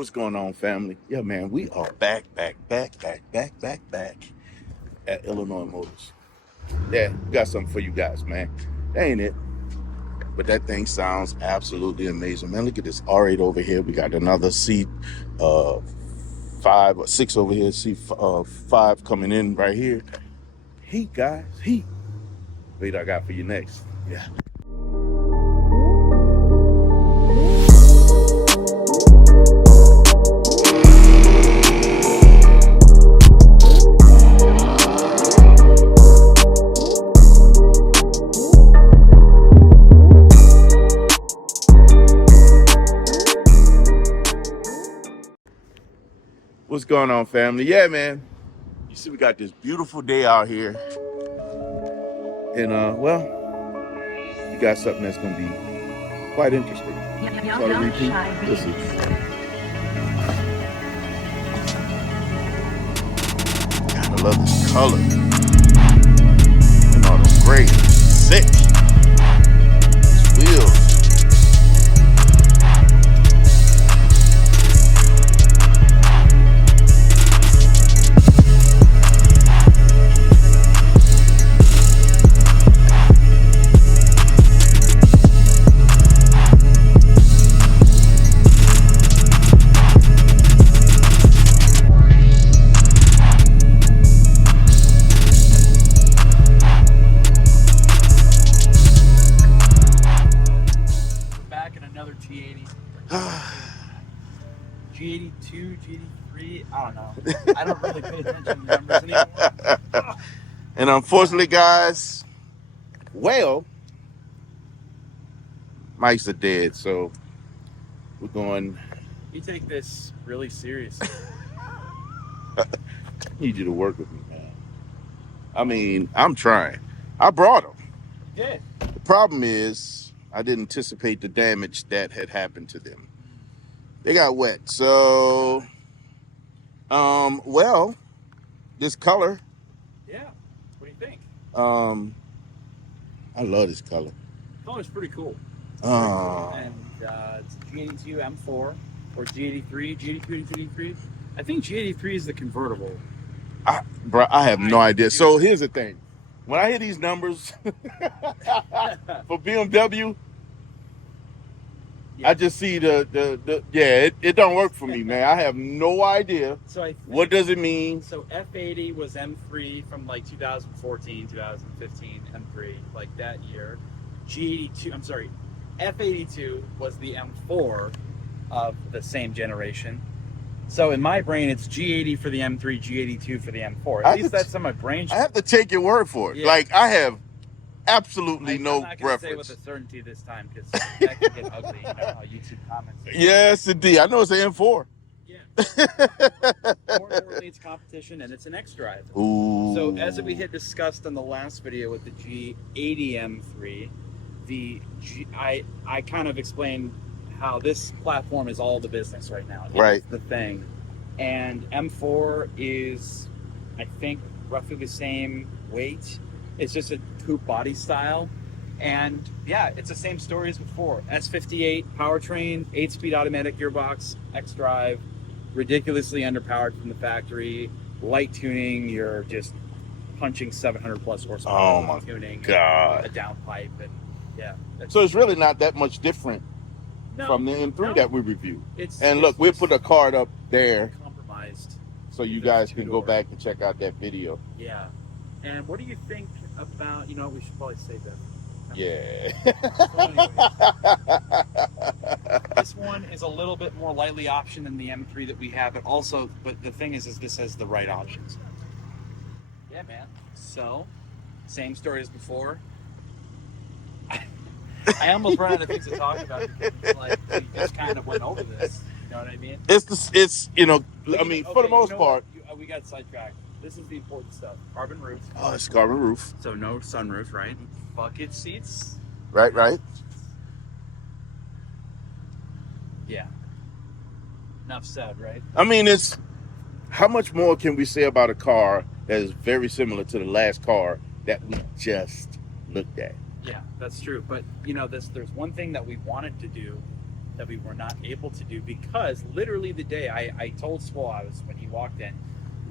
What's going on, family? Yeah, man, we are back at Illinois Motors. Yeah, we got something for you guys, man. That ain't it, but that thing sounds absolutely amazing, man. Look at this R8 over here. We got another C5 or 6 over here. C5 coming in right here. Heat, guys, heat. Wait, I got for you next. Yeah. What's going on, family? Yeah, man. You see, we got this beautiful day out here. And, well, we got something that's going to be quite interesting. So to repeat, let's see. God, I love this color. And all the gray. Sick. These wheels. G82, G83, I don't know. I don't really pay attention to numbers anymore. And unfortunately, guys, well, mice are dead, so we're going. You take this really seriously. I need you to work with me, man. I mean, I'm trying. I brought them. You did. The problem is I didn't anticipate the damage that had happened to them. They got wet. So, well, this color. Yeah. What do you think? I love this color. Oh, it's pretty cool. And it's G82 M4 or G83, G82, G83. I think G83 is the convertible. Bro, I have no idea. So here's the thing. When I hear these numbers for BMW, yeah. I just see it don't work for me, man. I have no idea. So what does it mean? So F80 was M3 from like 2014, 2015, M3, like that year. F82 was the M4 of the same generation. So in my brain, it's G80 for the M3, G82 for the M4. At least that's on my brain. I have to take your word for it. Yeah. Like, I have absolutely no preference. I'm not going to say with a certainty this time, because that can get ugly. You know how YouTube comments. Yes, indeed. I know it's an M4. Yeah. More importantly, it's competition, and it's an xDrive. Ooh. So as we had discussed in the last video with the G80 M3, I kind of explained how this platform is all the business right now. Right. The thing. And M4 is, I think, roughly the same weight. It's just a coupe body style. And yeah, it's the same story as before. S58 powertrain, 8-speed automatic gearbox, xDrive, ridiculously underpowered from the factory, light tuning, you're just punching 700 plus horsepower. Oh my tuning, God. A downpipe, and yeah. So it's really not that much different from the M3 that we reviewed. Look, we'll put a card up there. Compromised. So you guys can go back and check out that video. Yeah. And what do you think about, we should probably save that. Yeah. This one is a little bit more lightly optioned than the M3 that we have, but the thing is this has the right options. Yeah, man. So, same story as before. I almost ran out of things to talk about because we just kind of went over this. You know what I mean? For the most part. We got sidetracked. This is the important stuff. Carbon roof. Oh, it's carbon roof. So no sunroof, right? Bucket seats. Right. Yeah. Enough said, right? I mean, how much more can we say about a car that is very similar to the last car that we just looked at? Yeah, that's true. But there's one thing that we wanted to do that we were not able to do because literally the day I told Swole, when he walked in,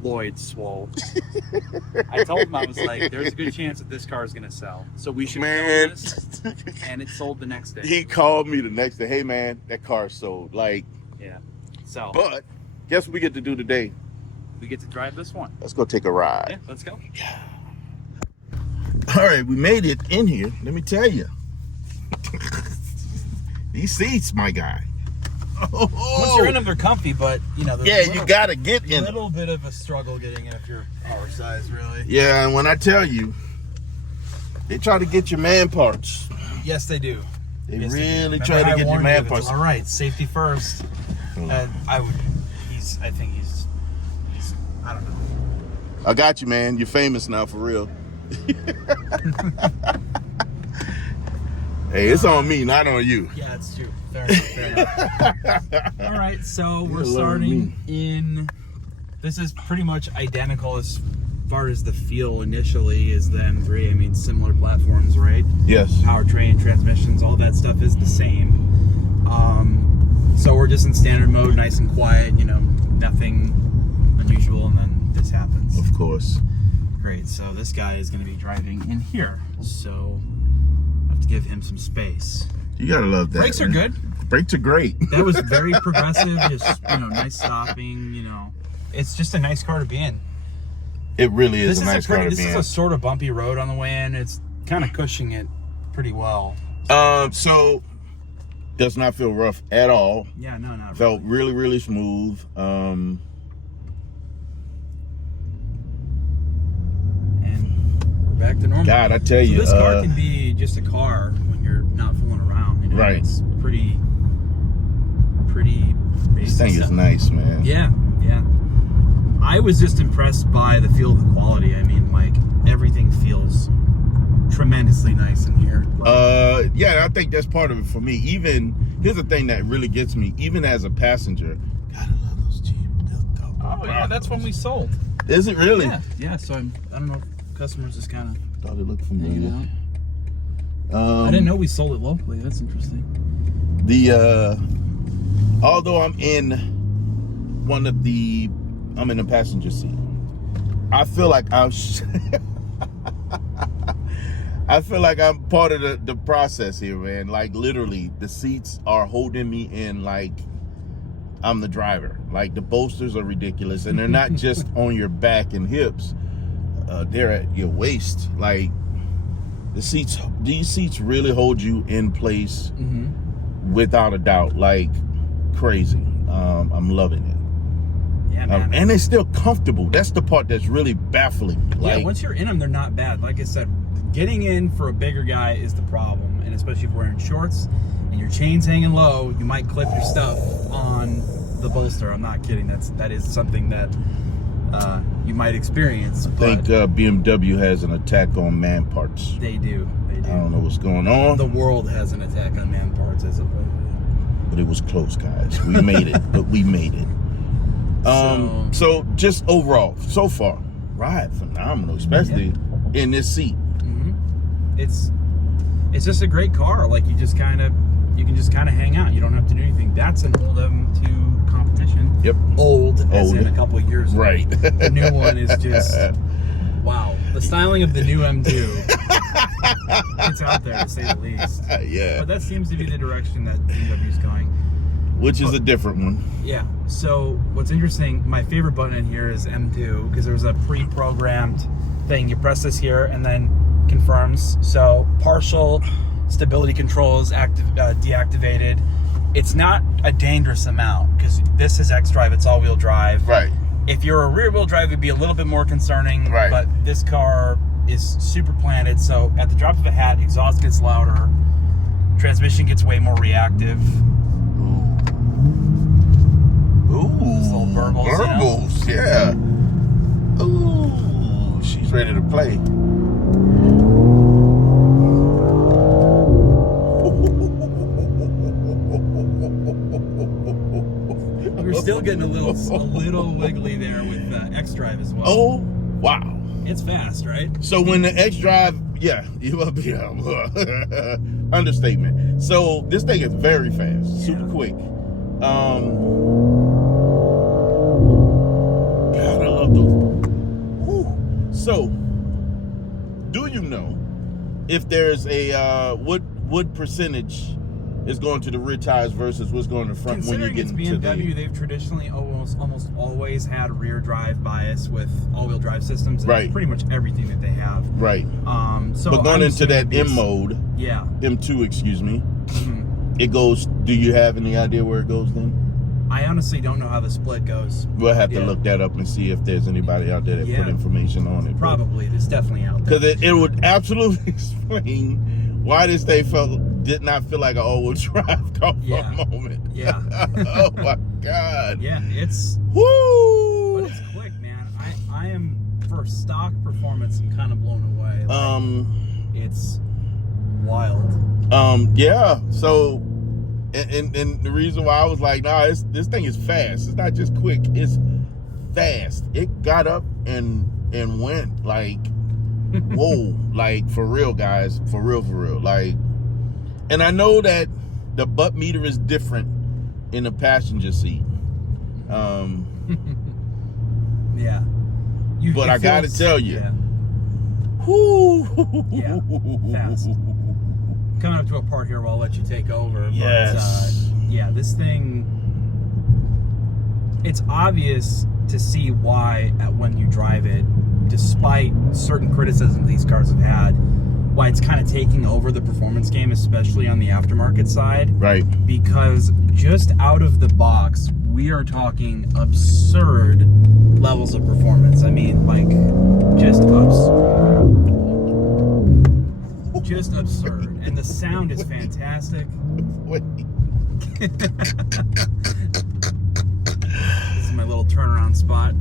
Lloyd Swole, I told him, I was like, there's a good chance that this car is going to sell. So we should film this. And it sold the next day. He called me the next day. Hey, man, that car sold. Like, yeah. So, but guess what we get to do today? We get to drive this one. Let's go take a ride. Yeah, let's go. Yeah. All right, we made it in here. Let me tell you. These seats, my guy. Oh. Once you're in them, they're comfy, but you know. Yeah, you gotta get in. A little bit of a struggle getting in if you're our size, really. Yeah, and when I tell you, they try to get your man parts. Yes, they do. They yes, really they try to get your man parts. All right, safety first. And I think he's. I don't know. I got you, man. You're famous now, for real. Hey, it's on me, not on you. Yeah, it's true. Fair enough. All right, so we're starting in. This is pretty much identical as far as the feel initially as the M3. I mean, similar platforms, right? Yes. Powertrain, transmissions, all that stuff is the same. So we're just in standard mode, nice and quiet. You know, nothing unusual, and then this happens. Of course. Great. So this guy is going to be driving in here. So I have to give him some space. You gotta love that. Brakes are good. Brakes are great. That was very progressive. Just nice stopping. It's just a nice car to be in. It really is a nice car to be in. This is a sort of bumpy road on the way in. It's kind of cushioning it pretty well. So does not feel rough at all. Yeah, no, not felt really, really smooth. And we're back to normal. God, I tell you, this car can be just a car when you're not fooling around. Right. It's pretty This thing is nice, man. Yeah. I was just impressed by the feel of the quality. I mean, like, everything feels tremendously nice in here. Yeah, I think that's part of it for me. Here's the thing that really gets me, even as a passenger. God, I love those Jeep. Oh yeah, that's when we sold. Is it really? Yeah. So I don't know if customers just kind of thought it looked familiar. I didn't know we sold it locally. That's interesting. Although I'm in the passenger seat, I feel like I feel like I'm part of the process here, man. Like, literally, the seats are holding me in like I'm the driver. Like, the bolsters are ridiculous, and they're not just on your back and hips. They're at your waist. Like, these seats really hold you in place without a doubt. Like, crazy. I'm loving it. Yeah, man. And they're still comfortable. That's the part that's really baffling. Yeah, once you're in them, they're not bad. Like I said, getting in for a bigger guy is the problem, and especially if you're wearing shorts and your chain's hanging low, you might clip your stuff on the bolster. I'm not kidding. That is something that you might experience. I think BMW has an attack on man parts. They do. I don't know what's going on. The world has an attack on man parts as of lately. But it was close, guys. We made it. But we made it. So just overall, so far, ride phenomenal, especially in this seat. It's just a great car. Like, you can just kind of hang out. You don't have to do anything. That's an old M2 Competition. Yep. Old as in a couple of years. Right. The new one is just wow. The styling of the new M2. It's out there, to say the least. Yeah. But that seems to be the direction that BMW is going. Which is a different one. Yeah. So what's interesting, my favorite button in here is M2, because there's a pre-programmed thing. You press this here and then confirms. So partial stability control is deactivated. It's not a dangerous amount, because this is xDrive. It's all-wheel drive. Right. If you're a rear-wheel drive, it'd be a little bit more concerning. Right. But this car is super planted, so at the drop of a hat, exhaust gets louder, transmission gets way more reactive. Ooh, those little burbles, yeah. Ooh, she's ready to play. We're still getting a little wiggly there with xDrive as well. Oh, wow. It's fast, right? So when the xDrive, yeah, understatement. So this thing is very fast, super quick. God, I love those. Whew. So, do you know if there's a what percentage is going to the rear tires versus what's going to the front when you get into BMW, they've traditionally almost always had rear drive bias with all-wheel drive systems. And right. Pretty much everything that they have. Right. So but going into that M mode, yeah, M2, excuse me, it goes. Do you have any idea where it goes then? I honestly don't know how the split goes. We'll have to look that up and see if there's anybody out there that put information on it. Probably, it's definitely out there. Because it would absolutely explain why this thing did not feel like an all-wheel drive car for a moment. Yeah. Oh my God. Yeah, it's. Woo. But it's quick, man. I am, for stock performance, I'm kind of blown away. Like, it's wild. Yeah. So. And the reason why I was like, nah, this thing is fast. It's not just quick. It's fast. It got up and went like, whoa, like for real, guys, for real. Like, and I know that the butt meter is different in the passenger seat. Yeah. But I gotta tell you, yeah, fast. Coming up to a part here where I'll let you take over. Yes. But, yeah, this thing, it's obvious to see why when you drive it, despite certain criticisms these cars have had, why it's kind of taking over the performance game, especially on the aftermarket side. Right. Because just out of the box, we are talking absurd levels of performance. I mean, like, just absurd. And the sound is fantastic. Wait. This is my little turnaround spot.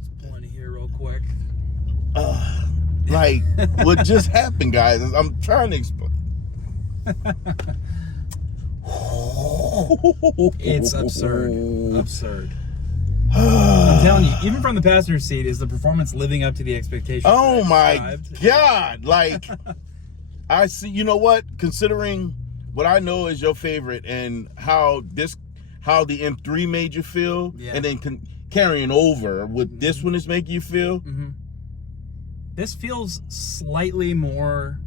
Just pulling it here real quick. Like, what just happened, guys, is I'm trying to explain. It's absurd. I'm telling you, even from the passenger seat, is the performance living up to the expectations? Oh my God! Like, I see. You know what? Considering what I know is your favorite and how the M3 made you feel, and then carrying over with this one is making you feel. This feels slightly more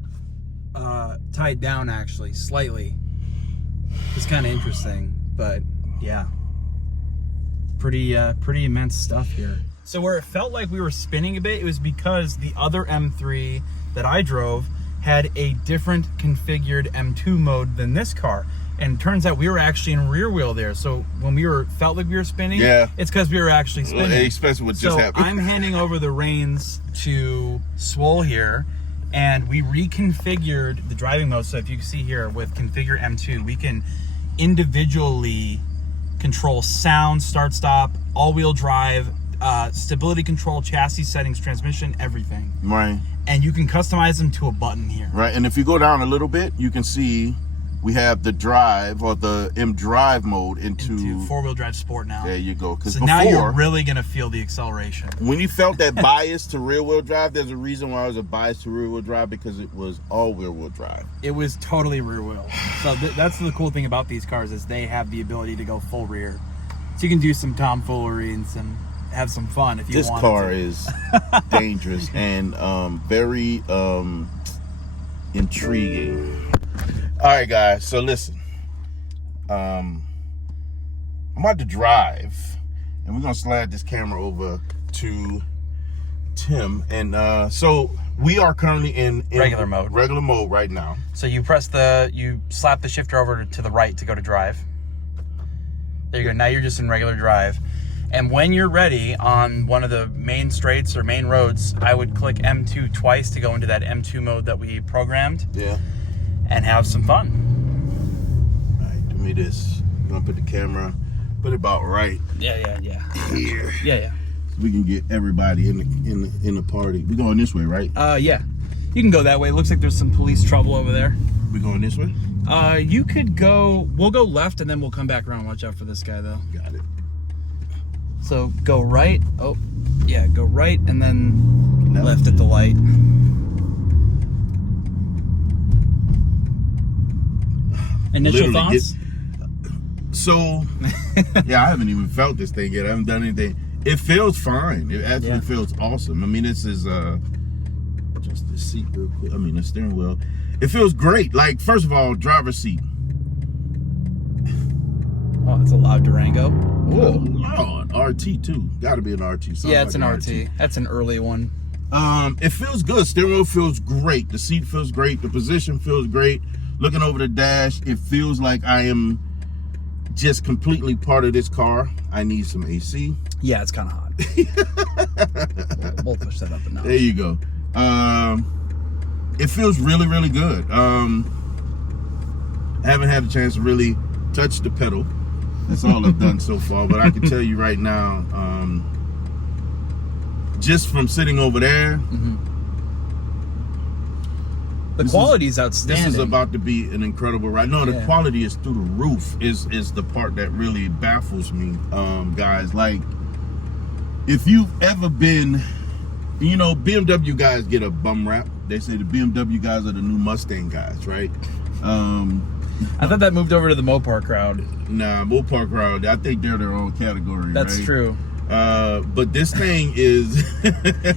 tied down, actually, slightly. It's kind of interesting, but yeah. Pretty immense stuff here. So where it felt like we were spinning a bit, it was because the other M3 that I drove had a different configured M2 mode than this car. And it turns out we were actually in rear wheel there. So when we felt like we were spinning, it's because we were actually spinning. Especially what just happened. I'm handing over the reins to Swole here, and we reconfigured the driving mode. So if you can see here with configure M2, we can individually control sound, start, stop, all-wheel drive, stability control, chassis settings, transmission, everything. Right. And you can customize them to a button here. Right, and if you go down a little bit, you can see we have the drive or the xDrive mode into four-wheel drive sport now. There you go. So now you're really gonna feel the acceleration. When you felt that bias to rear-wheel drive, there's a reason why it was a bias to rear-wheel drive, because it was all-wheel drive. It was totally rear-wheel. So that's the cool thing about these cars, is they have the ability to go full rear. So you can do some tomfoolery and have some fun if you want. This car is dangerous and very intriguing. All right, guys, so listen. I'm about to drive, and we're going to slide this camera over to Tim. And so we are currently in regular mode right now. So you slap the shifter over to the right to go to drive. There you go. Now you're just in regular drive. And when you're ready on one of the main straights or main roads, I would click M2 twice to go into that M2 mode that we programmed. Yeah. And have some fun. All right, do me this. I'm gonna put the camera, put it about right. Yeah. Here. Yeah. So we can get everybody in the party. We going this way, right? Yeah. You can go that way. It looks like there's some police trouble over there. We going this way? You could go. We'll go left and then we'll come back around. Watch out for this guy though. Got it. So go right. Oh, yeah, go right and then left at the light. Initial Literally thoughts? So, yeah, I haven't even felt this thing yet. I haven't done anything. It feels fine. It actually feels awesome. I mean, this is just the seat real quick. I mean, the steering wheel. It feels great. Like, first of all, driver's seat. Oh, it's a loud Durango. Oh, Lord. RT too. Got to be an RT. Yeah, it's an RT. That's an early one. It feels good. Steering wheel feels great. The seat feels great. The position feels great. Looking over the dash, it feels like I am just completely part of this car. I need some AC. Yeah, it's kind of hot. We'll push that up a notch. There you go. It feels really, really good. I haven't had a chance to really touch the pedal. That's all I've done so far. But I can tell you right now, just from sitting over there, the quality is outstanding. This is about to be an incredible ride. No, the quality is through the roof. Is the part that really baffles me, guys. Like, if you've ever been, you know, BMW guys get a bum rap. They say the BMW guys are the new Mustang guys, right? I thought that moved over to the Mopar crowd. Nah, Mopar crowd, I think they're their own category. That's right? true. But this thing is you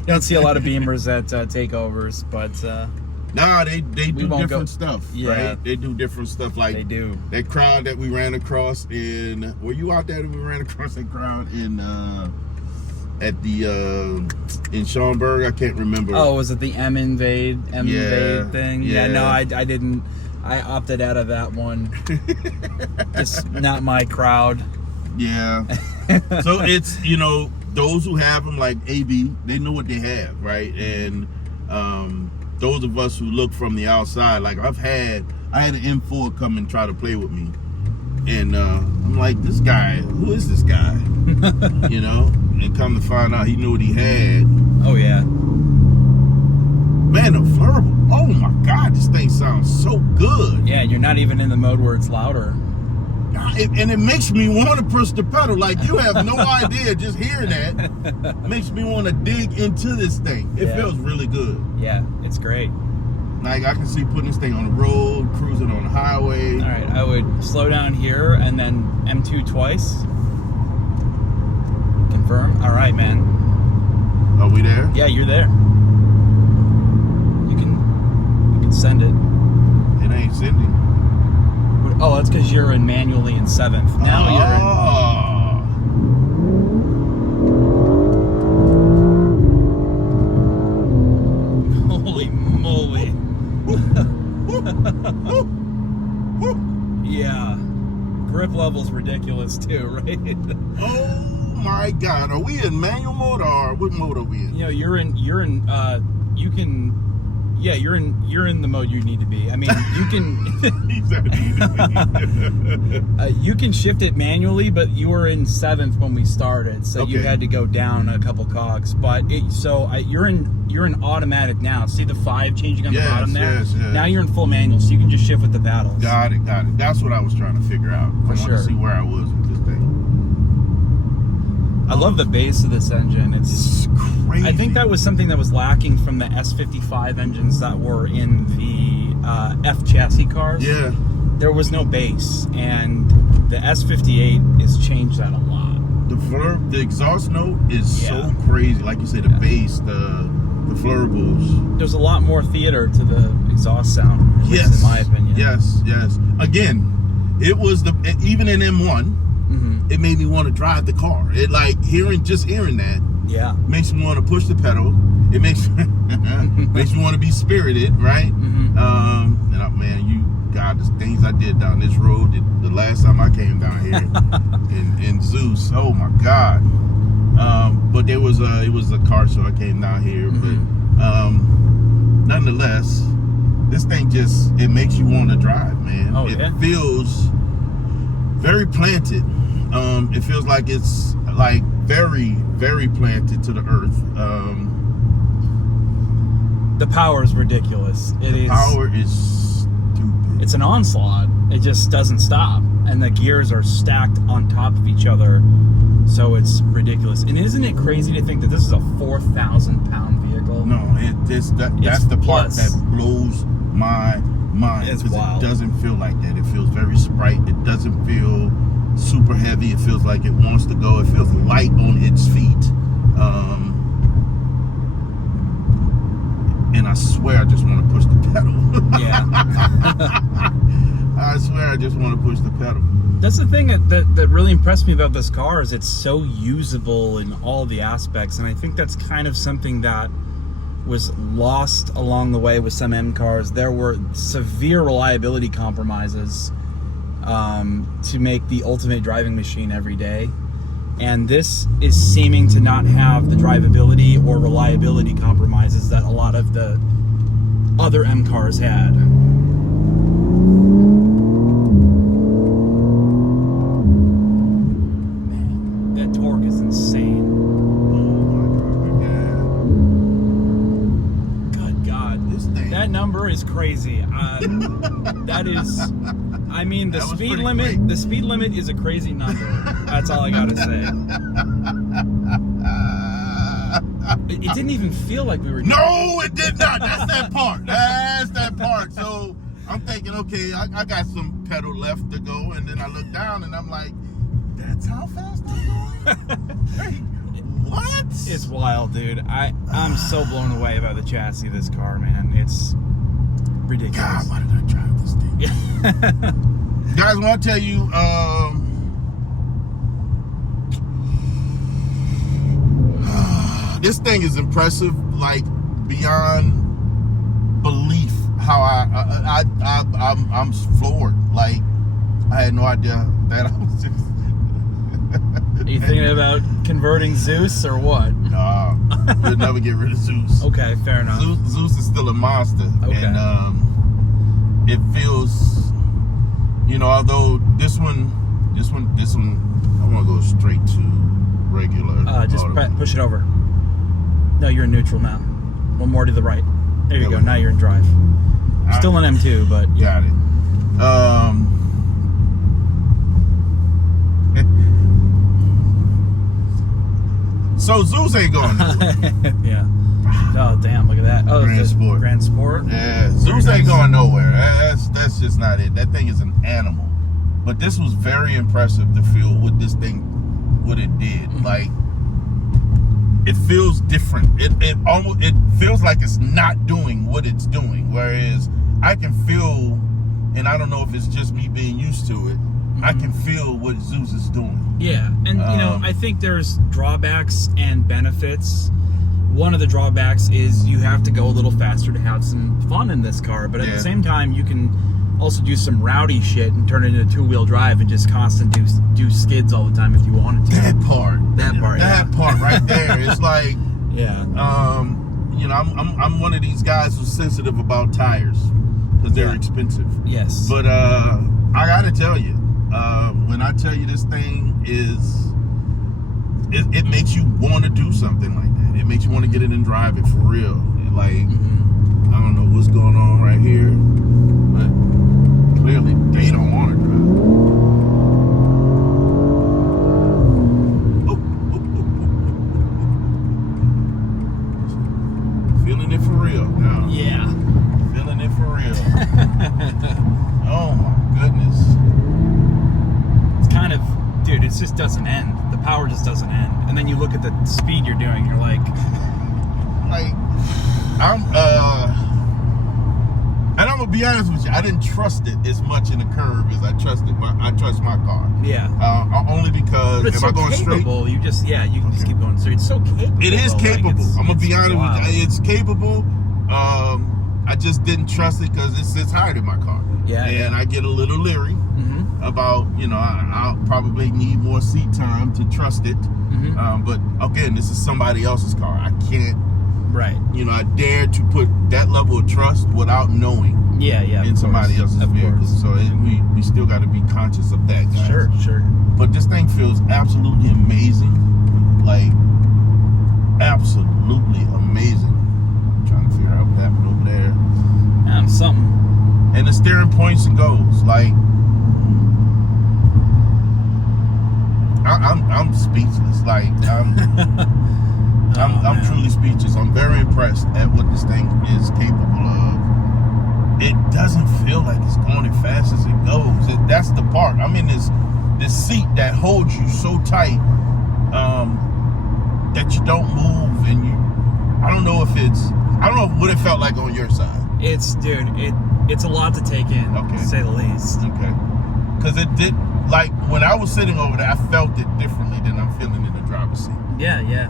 don't see a lot of Beamers at takeovers, but nah, they do different stuff. Yeah, right? They do different stuff. Like, they do. That crowd that we ran across in, were you out there that we ran across that crowd in at the in Schaumburg? I can't remember. Oh, was it the Invade thing? Yeah, no, I didn't. I opted out of that one. It's not my crowd. Yeah. So it's, you know, those who have them, like AB, they know what they have, right? And those of us who look from the outside, like I had an M4 come and try to play with me, and I'm like, this guy, who is this guy? You know, and come to find out he knew what he had. Oh yeah. Man, the flurble. Oh my God, this thing sounds so good. Yeah, you're not even in the mode where it's louder. And it makes me want to push the pedal. Like, you have no idea. Just hearing that makes me want to dig into this thing. It feels really good. Yeah, it's great. Like, I can see putting this thing on the road, cruising on the highway. All right, I would slow down here and then M2 twice. Confirm. All right, man. Are we there? Yeah, you're there. You can send it. It ain't sending. Oh, that's because you're in manually in 7th. Now you're in... Holy moly. Yeah. Grip level's ridiculous too, right? Oh my God. Are we in manual mode or what mode are we in? You know, you're in the mode you need to be. I mean, you can you can shift it manually, but you were in 7th when we started, so you had to go down a couple cogs. But you're in automatic now. See the 5 changing on the bottom there? Yes. Now you're in full manual, so you can just shift with the paddles. Got it. That's what I was trying to figure out. I want to see where I was with this thing. I love the bass of this engine. It's crazy. I think that was something that was lacking from the S55 engines that were in the F chassis cars. Yeah. There was no bass, and the S58 has changed that a lot. The exhaust note is so crazy. Like you said, the bass, the flurbles. There's a lot more theater to the exhaust sound. Yes. In my opinion. Yes. Again, it was even in M1. It made me want to drive the car. It just hearing that. Yeah. Makes me want to push the pedal. It makes me want to be spirited, right? And the things I did down this road the last time I came down here in Zeus. Oh my God. But it was a car show. I came down here, but nonetheless, this thing it makes you want to drive, man. Oh, it feels very planted. It feels like it's like very, very planted to the earth. The power is ridiculous. The power is stupid. It's an onslaught. It just doesn't stop, and the gears are stacked on top of each other So it's ridiculous. And isn't it crazy to think that this is a 4,000-pound vehicle? No, that's the part plus. that blows my mind. It's Because wild. it doesn't feel like that. It feels very sprite. It doesn't feel super heavy. It feels like it wants to go. It feels light on its feet. And I swear I just want to push the pedal. Yeah. I swear I just want to push the pedal. That's the thing that really impressed me about this car is it's so usable in all the aspects. And I think that's kind of something that was lost along the way with some M cars. There were severe reliability compromises to make the ultimate driving machine every day. And this is seeming to not have the drivability or reliability compromises that a lot of the other M cars had. Man, that torque is insane. Good God. This thing. That number is crazy. That is, I mean, the That was speed pretty limit. quick. The speed limit is a crazy number. That's all I gotta say. It didn't even feel like we were. No, it did not. That's that part. That's that part. So I'm thinking, okay, I got some pedal left to go, and then I look down and I'm like, that's how fast I'm going? Hey, what? It's wild, dude. I'm so blown away by the chassis of this car, man. It's ridiculous. God, why did I drive this thing? Guys, I want to tell you, this thing is impressive, like beyond belief. How I'm floored. Like I had no idea that I was just. Are you thinking about converting Zeus or what? Nah, we'll never get rid of Zeus. Okay, fair enough. Zeus is still a monster, Okay. and it feels, although this one, I want to go straight to regular. Just auto. push it over. No, you're in neutral now. One more to the right. There you There go. we Now go. you're in drive. Still in M2, but yeah. Got it. So Zeus ain't going nowhere. Yeah. Oh damn! Look at that. Oh, Grand it's the Sport. Grand Sport. Yeah, Zeus ain't going nowhere. That's just not it. That thing is an animal. But this was very impressive to feel what it did. Mm-hmm. Like, it feels different. It feels like it's not doing what it's doing. Whereas I can feel, and I don't know if it's just me being used to it, I can feel what Zeus is doing. Yeah, and I think there's drawbacks and benefits. One of the drawbacks is you have to go a little faster to have some fun in this car, but at the same time, you can also do some rowdy shit and turn it into two-wheel drive and just constantly do skids all the time if you wanted to. That part right there. It's like, Yeah. I'm one of these guys who's sensitive about tires because they're expensive. Yes. But I gotta tell you, when I tell you this thing it makes you want to do something like that. It makes you want to get it and drive it for real. Like, I don't know what's going on right here, but clearly they don't want to drive. Feeling it for real now. Yeah. Feeling it for real. Oh my goodness. It's kind of, dude, it just doesn't end. The power just doesn't end. And then you look at the speed you're doing, you're like, and I'm gonna be honest with you, I didn't trust it as much in the curve as I trust my car. yeah. Only because But it's so I going capable. straight? You can just keep going straight. It's so capable. It is though. Like, capable. I'm gonna be it's honest wild. with you. It's capable. I just didn't trust it because it sits higher than my car. Yeah, And yeah. I get a little leery about, I'll probably need more seat time to trust it. But again, this is somebody else's car. I can't, Right. I dare to put that level of trust without knowing Yeah, yeah. in somebody else's vehicle. course. So we still got to be conscious of that, guys. Sure. But this thing feels absolutely amazing. Like, absolutely amazing. I'm trying to figure out what happened over there. Something. And the steering points and goes. Like, I I'm speechless. Like I'm truly speechless. I'm very impressed at what this thing is capable of. It doesn't feel like it's going as fast as it goes. That's the part. I'm in this seat that holds you so tight that you don't move, and I don't know what it felt like on your side. It's a lot to take in, okay, to say the least. Okay, because it did, like when I was sitting over there, I felt it differently than I'm feeling in the driver's seat. Yeah.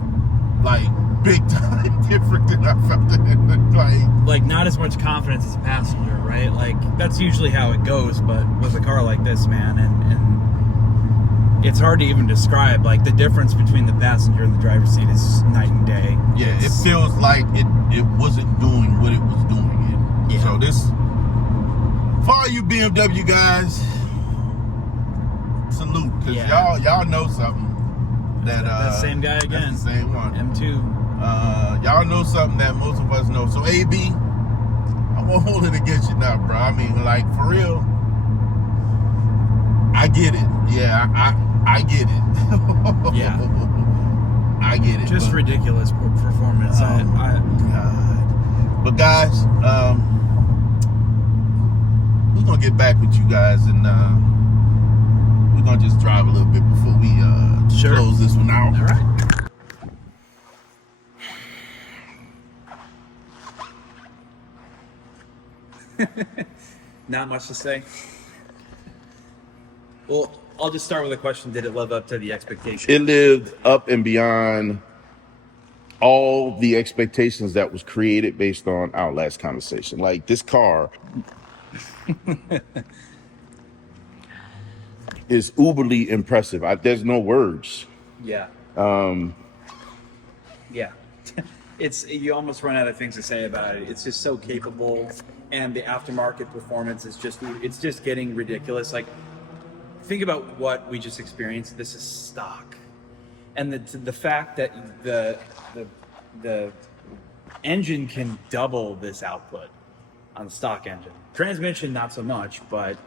Like big time different than I felt it in the like not as much confidence as a passenger, right? Like that's usually how it goes, but with a car like this, man, and it's hard to even describe. Like the difference between the passenger and the driver's seat is night and day. Yeah, it feels like it wasn't doing what it was doing. Yeah. So this, for all you BMW guys, salute, because y'all know something that same guy again. That's the same one. M2. Y'all know something that most of us know. So AB, I won't hold it against you now, bro. I mean, like for real, I get it. Yeah, I get it. Yeah, I get it. Just ridiculous performance. God. But guys, we're gonna get back with you guys, and we're gonna just drive a little bit before we close this one out. All right. Not much to say. Well, I'll just start with a question. Did it live up to the expectation? It lived up and beyond all the expectations that was created based on our last conversation. Like this car is uberly impressive. There's no words. Yeah. Yeah. You almost run out of things to say about it. It's just so capable, and the aftermarket performance is it's just getting ridiculous. Like, think about what we just experienced. This is stock, and the fact that the engine can double this output on the stock engine. Transmission, not so much, but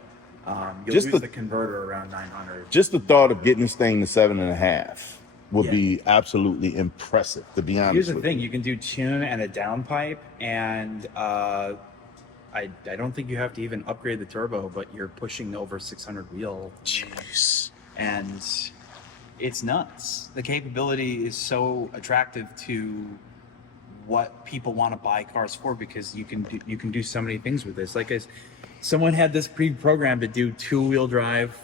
you'll Just lose the converter around 900. Just the thought of getting this thing to 7.5 would be absolutely impressive, to be honest. Here's the with thing: you. you can do tune and a downpipe, and I don't think you have to even upgrade the turbo, but you're pushing over 600 wheel. Jeez. And it's nuts. The capability is so attractive to what people want to buy cars for, because you can do so many things with this. Like, someone had this pre-programmed to do 2-wheel drive.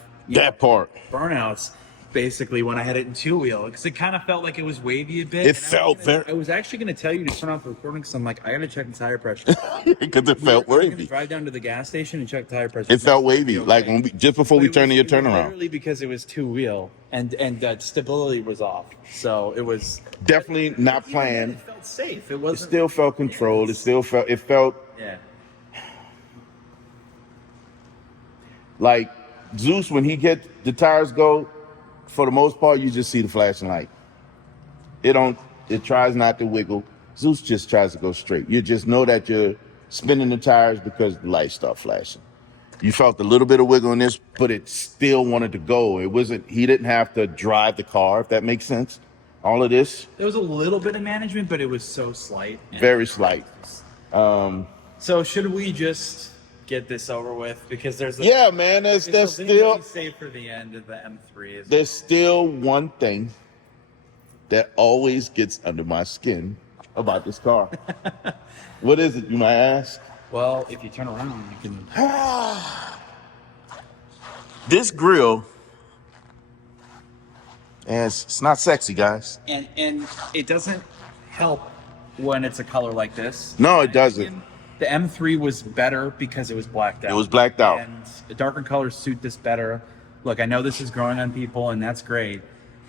Part Burnouts. Basically, when I had it in 2-wheel, because it kind of felt like it was wavy a bit. I was actually going to tell you to turn off the recording, because I'm like, I got to check the tire pressure. Because it felt wavy. Drive down to the gas station and check the tire pressure. It felt wavy, like just before we turned your turnaround. Literally because it was 2-wheel, and stability was off, so it was definitely not planned. It felt safe. It still felt controlled. It felt yeah. Like Zeus, when he gets the tires go, for the most part, you just see the flashing light. It tries not to wiggle. Zeus just tries to go straight. You just know that you're spinning the tires because the lights start flashing. You felt a little bit of wiggle in this, but it still wanted to go. He didn't have to drive the car, if that makes sense. All of this. There was a little bit of management, but it was so slight. Very slight. So should we just get this over with? Because there's still save for the end of the M3. There's still one thing that always gets under my skin about this car. What is it, you might ask? Well, if you turn around, you can. This grill, and it's not sexy, guys. And it doesn't help when it's a color like this. No, it doesn't. The M3 was better because it was blacked out. It was blacked out. And the darker colors suit this better. Look, I know this is growing on people, and that's great.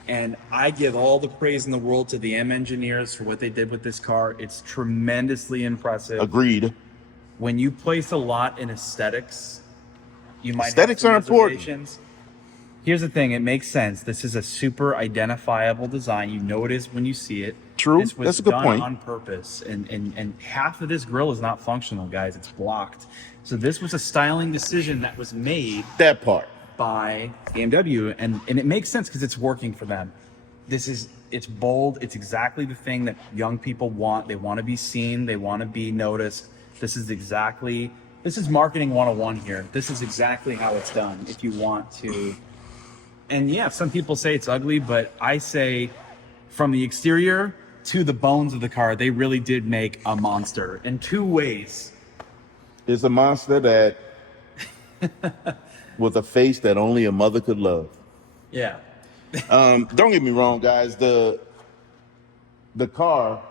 And I give all the praise in the world to the M engineers for what they did with this car. It's tremendously impressive. Agreed. When you place a lot in aesthetics, you might aesthetics have are important. Here's the thing, it makes sense. This is a super identifiable design. You know it is when you see it. True. This was That's a good done point. on purpose. And half of this grill is not functional, guys. It's blocked. So this was a styling decision that was made. That part. by BMW, and it makes sense because it's working for them. It's bold. It's exactly the thing that young people want. They want to be seen. They want to be noticed. This is marketing 101 here. This is exactly how it's done. If you want to, and yeah, some people say it's ugly, but I say from the exterior to the bones of the car, they really did make a monster in two ways. It's a monster that with a face that only a mother could love. Yeah. Don't get me wrong, guys. The car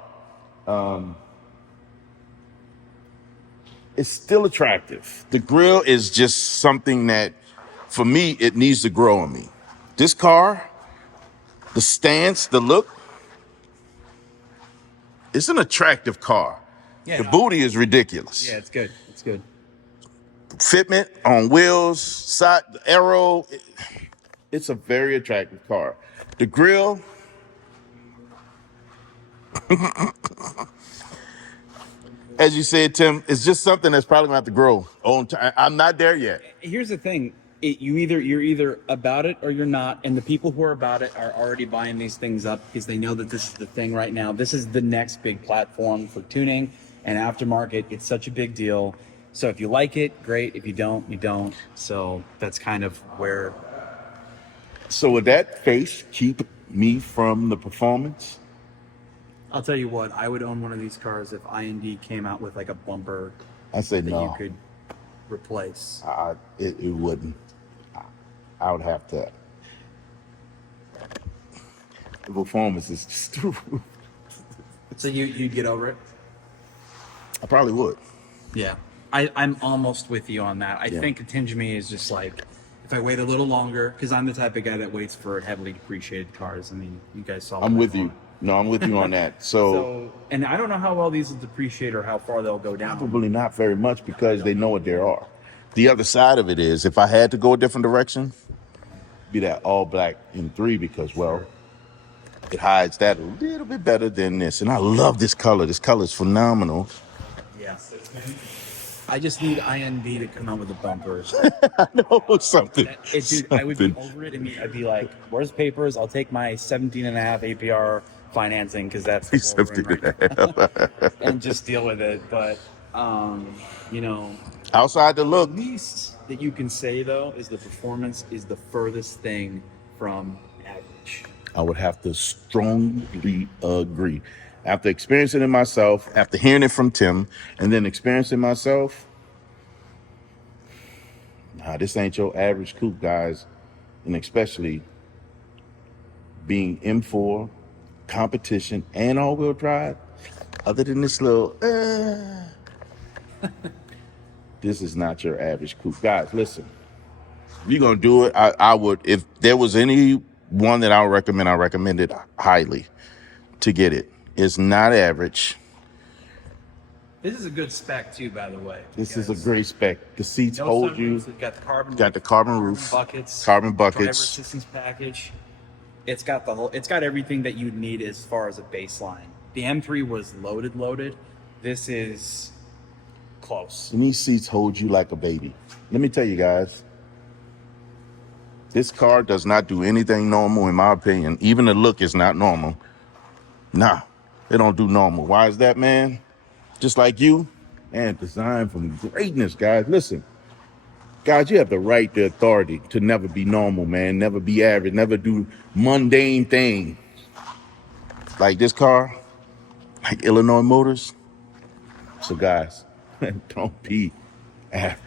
is still attractive. The grill is just something that, for me, it needs to grow on me. This car, the stance, the look, it's an attractive car. Yeah, the booty is ridiculous. Yeah, it's good. It's good. Fitment on wheels, side arrow. It's a very attractive car. The grill, as you said, Tim, it's just something that's probably gonna have to grow on time. I'm not there yet. Here's the thing: you're either about it or you're not. And the people who are about it are already buying these things up because they know that this is the thing right now. This is the next big platform for tuning and aftermarket. It's such a big deal. So if you like it, great. If you don't, you don't. So that's kind of where. So would that face keep me from the performance? I'll tell you what, I would own one of these cars if IND came out with like a bumper I said that no. you could replace. It wouldn't. I would have to. The performance is just too. So you'd get over it? I probably would. Yeah. I'm almost with you on that. I think a tinge of me is just like, if I wait a little longer, because I'm the type of guy that waits for heavily depreciated cars. I mean, you guys saw. I'm with you. No, I'm with you on that. So, and I don't know how well these will depreciate or how far they'll go down. probably not very much because they know what they are. The other side of it is, if I had to go a different direction, be that all black M3 because, well, it hides that a little bit better than this. And I love this color. This color is phenomenal. Yeah. I just need INB to come out with a bumper. I know something. Dude, I would be over it. I'd be like, where's papers? I'll take my 17.5 APR financing because that's and just deal with it. But, Outside the look. The least that you can say, though, is the performance is the furthest thing from average. I would have to strongly agree. After experiencing it myself, after hearing it from Tim, and then experiencing myself, this ain't your average coupe, guys. And especially being M4 competition and all-wheel drive, other than this little, this is not your average coupe. Guys, listen, if you're going to do it, I would, if there was any one that I recommend it highly to get it. It's not average. This is a good spec too, by the way. This is a great spec. The seats hold you. It's got the carbon roof, carbon buckets, driver assistance package. It's got it's got everything that you'd need as far as a baseline. The M3 was loaded. This is close. And these seats hold you like a baby. Let me tell you guys, this car does not do anything normal in my opinion. Even the look is not normal. Nah, they don't do normal. Why is that, man? Just like you, man, designed from greatness, guys. Listen, guys, you have the right, the authority to never be normal, man. Never be average, never do mundane things. Like this car, like Illinois Motors. So guys, don't be average.